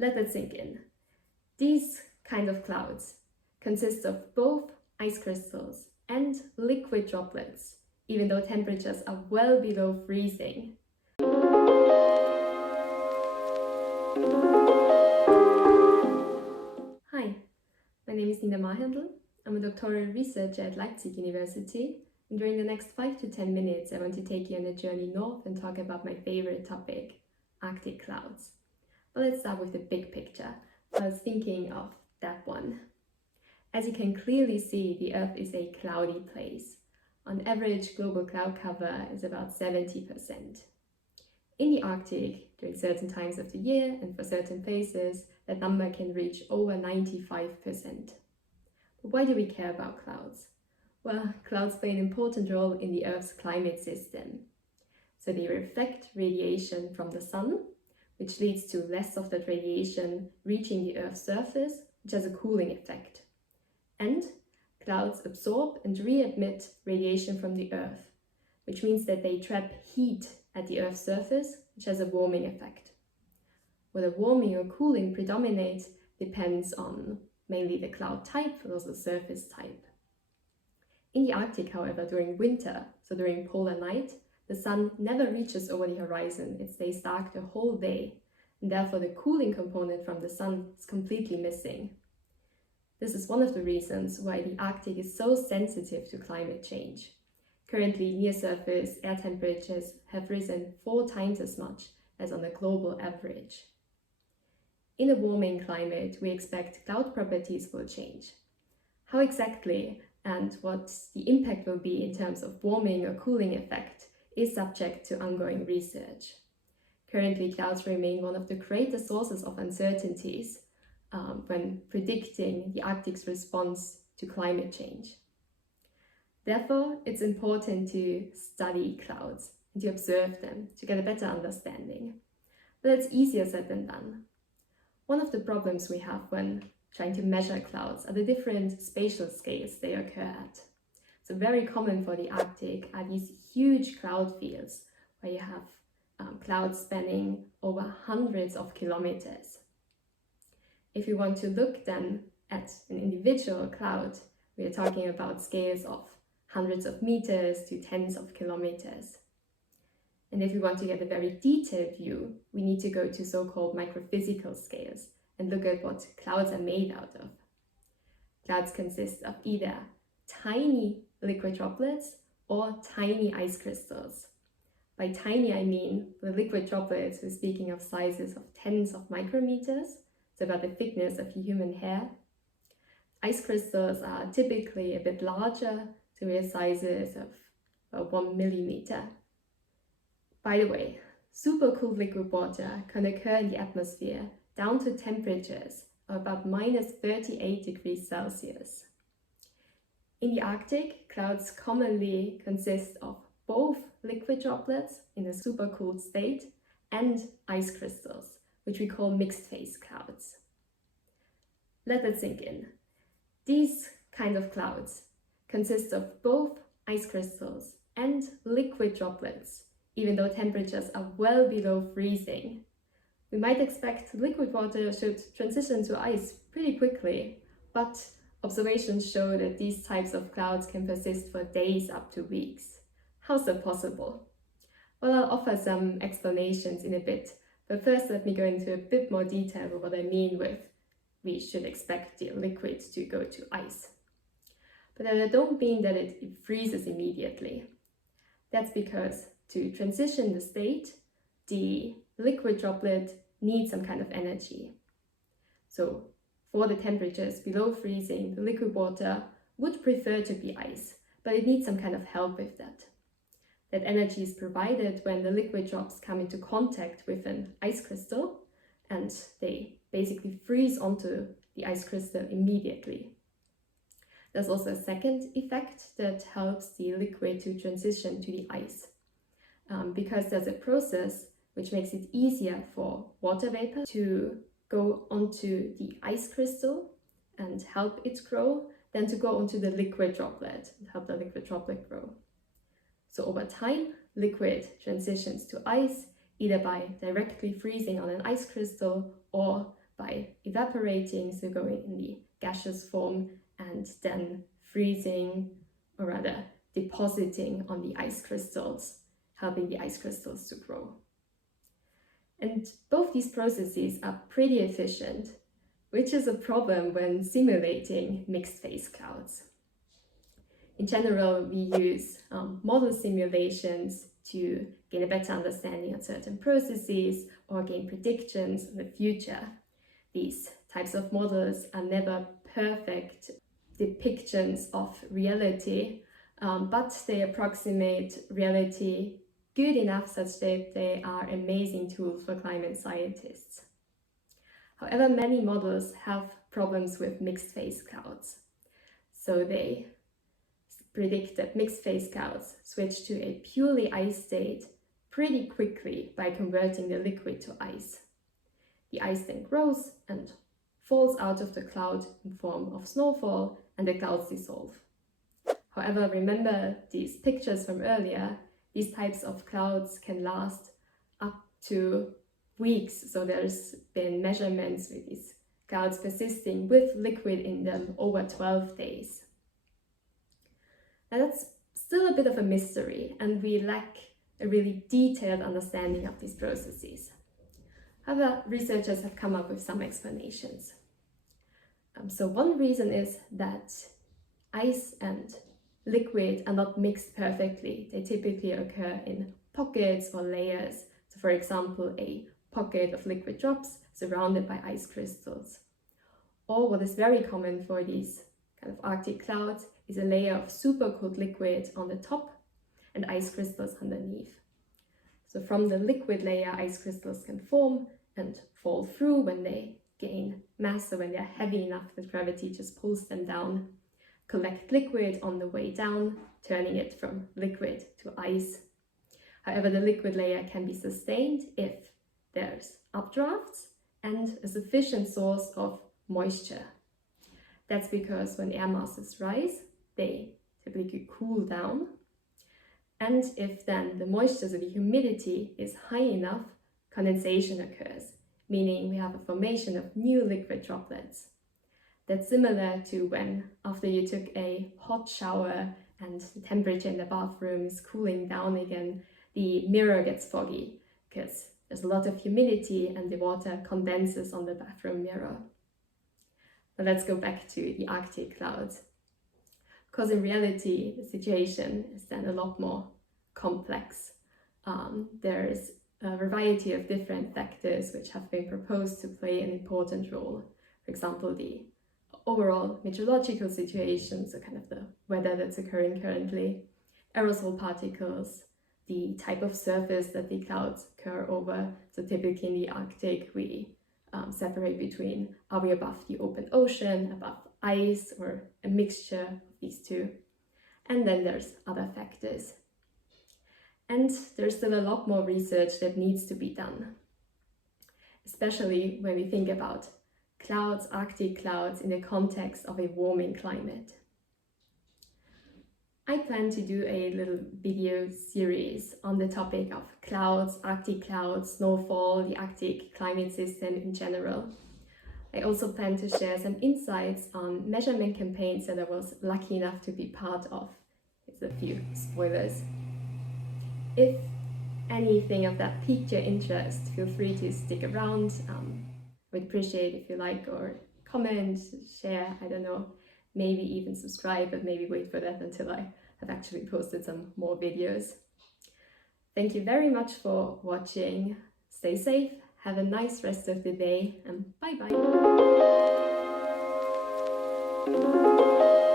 Let that sink in. These kind of clouds consist of both ice crystals and liquid droplets, even though temperatures are well below freezing. Hi, my name is Maherndl. I'm a doctoral researcher at Leipzig University, and during the next 5 to 10 minutes I want to take you on a journey north and talk about my favorite topic, Arctic clouds. But let's start with the big picture. I was thinking of that one. As you can clearly see, the Earth is a cloudy place. On average, global cloud cover is about 70%. In the Arctic, during certain times of the year and for certain places, that number can reach over 95%. But why do we care about clouds? Well, clouds play an important role in the Earth's climate system. So they reflect radiation from the sun, which leads to less of that radiation reaching the Earth's surface, which has a cooling effect. And clouds absorb and re-emit radiation from the Earth, which means that they trap heat at the Earth's surface, which has a warming effect. Whether warming or cooling predominates depends on mainly the cloud type, but also surface type. In the Arctic, however, during winter, so during polar night, the sun never reaches over the horizon. It stays dark the whole day, and therefore the cooling component from the sun is completely missing. This is one of the reasons why the Arctic is so sensitive to climate change. Currently, near-surface air temperatures have risen 4 times as much as on a global average. In a warming climate, we expect cloud properties will change. How exactly and what the impact will be in terms of warming or cooling effect is subject to ongoing research. Currently, clouds remain one of the greatest sources of uncertainties when predicting the Arctic's response to climate change. Therefore, it's important to study clouds and to observe them to get a better understanding. But it's easier said than done. One of the problems we have when trying to measure clouds are the different spatial scales they occur at. So very common for the Arctic are these huge cloud fields where you have clouds spanning over hundreds of kilometers. If you want to look then at an individual cloud, we are talking about scales of hundreds of meters to tens of kilometers. And if we want to get a very detailed view, we need to go to so-called microphysical scales and look at what clouds are made out of. Clouds consist of either tiny liquid droplets or tiny ice crystals. By tiny, I mean the liquid droplets, we're speaking of sizes of tens of micrometers, so about the thickness of a human hair. Ice crystals are typically a bit larger, so we have sizes of about 1 millimeter. By the way, supercooled liquid water can occur in the atmosphere down to temperatures of about minus 38 degrees Celsius. In the Arctic, clouds commonly consist of both liquid droplets in a supercooled state and ice crystals, which we call mixed phase clouds. Let that sink in. These kind of clouds consist of both ice crystals and liquid droplets, even though temperatures are well below freezing. We might expect liquid water should transition to ice pretty quickly, but observations show that these types of clouds can persist for days up to weeks. How's that possible? Well, I'll offer some explanations in a bit, but first let me go into a bit more detail of what I mean with we should expect the liquid to go to ice. But I don't mean that it freezes immediately. That's because to transition the state, the liquid droplet needs some kind of energy. So for the temperatures below freezing, the liquid water would prefer to be ice, but it needs some kind of help with that. That energy is provided when the liquid drops come into contact with an ice crystal and they basically freeze onto the ice crystal immediately. There's also a second effect that helps the liquid to transition to the ice. Because there's a process which makes it easier for water vapor to go onto the ice crystal and help it grow than to go onto the liquid droplet and help the liquid droplet grow. So over time, liquid transitions to ice either by directly freezing on an ice crystal or evaporating, so going in the gaseous form, and then freezing, or rather depositing on the ice crystals, helping the ice crystals to grow. And both these processes are pretty efficient, which is a problem when simulating mixed phase clouds. In general, we use model simulations to gain a better understanding of certain processes or gain predictions in the future. These types of models are never perfect depictions of reality, but they approximate reality good enough such that they are amazing tools for climate scientists. However, many models have problems with mixed phase clouds. So they predict that mixed phase clouds switch to a purely ice state pretty quickly by converting the liquid to ice. The ice then grows and falls out of the cloud in form of snowfall, and the clouds dissolve. However, remember these pictures from earlier, these types of clouds can last up to weeks, so there's been measurements with these clouds persisting with liquid in them over 12 days. Now that's still a bit of a mystery, and we lack a really detailed understanding of these processes. However, researchers have come up with some explanations. So one reason is that ice and liquid are not mixed perfectly. They typically occur in pockets or layers. So for example, a pocket of liquid drops surrounded by ice crystals. Or what is very common for these kind of Arctic clouds is a layer of super cooled liquid on the top and ice crystals underneath. So from the liquid layer, ice crystals can form and fall through when they gain mass, so when they're heavy enough that gravity just pulls them down, collect liquid on the way down, turning it from liquid to ice. However, the liquid layer can be sustained if there's updrafts and a sufficient source of moisture. That's because when air masses rise, they typically cool down. And if then the moisture, so the humidity, is high enough, condensation occurs, meaning we have a formation of new liquid droplets. That's similar to when, after you took a hot shower and the temperature in the bathroom is cooling down again, the mirror gets foggy because there's a lot of humidity and the water condenses on the bathroom mirror. But let's go back to the Arctic clouds. Because in reality, the situation is then a lot more complex. There's a variety of different factors which have been proposed to play an important role. For example, the overall meteorological situation, so kind of the weather that's occurring currently, aerosol particles, the type of surface that the clouds occur over. So typically in the Arctic, we separate between, are we above the open ocean, above ice, or a mixture of these two. And then there's other factors. And there's still a lot more research that needs to be done, especially when we think about clouds, Arctic clouds, in the context of a warming climate. I plan to do a little video series on the topic of clouds, Arctic clouds, snowfall, the Arctic climate system in general. I also plan to share some insights on measurement campaigns that I was lucky enough to be part of. It's a few spoilers. If anything of that piqued your interest, feel free to stick around. Would appreciate if you like or comment, share, I don't know, maybe even subscribe, but maybe wait for that until I have actually posted some more videos. Thank you very much for watching. Stay safe, have a nice rest of the day, and bye bye.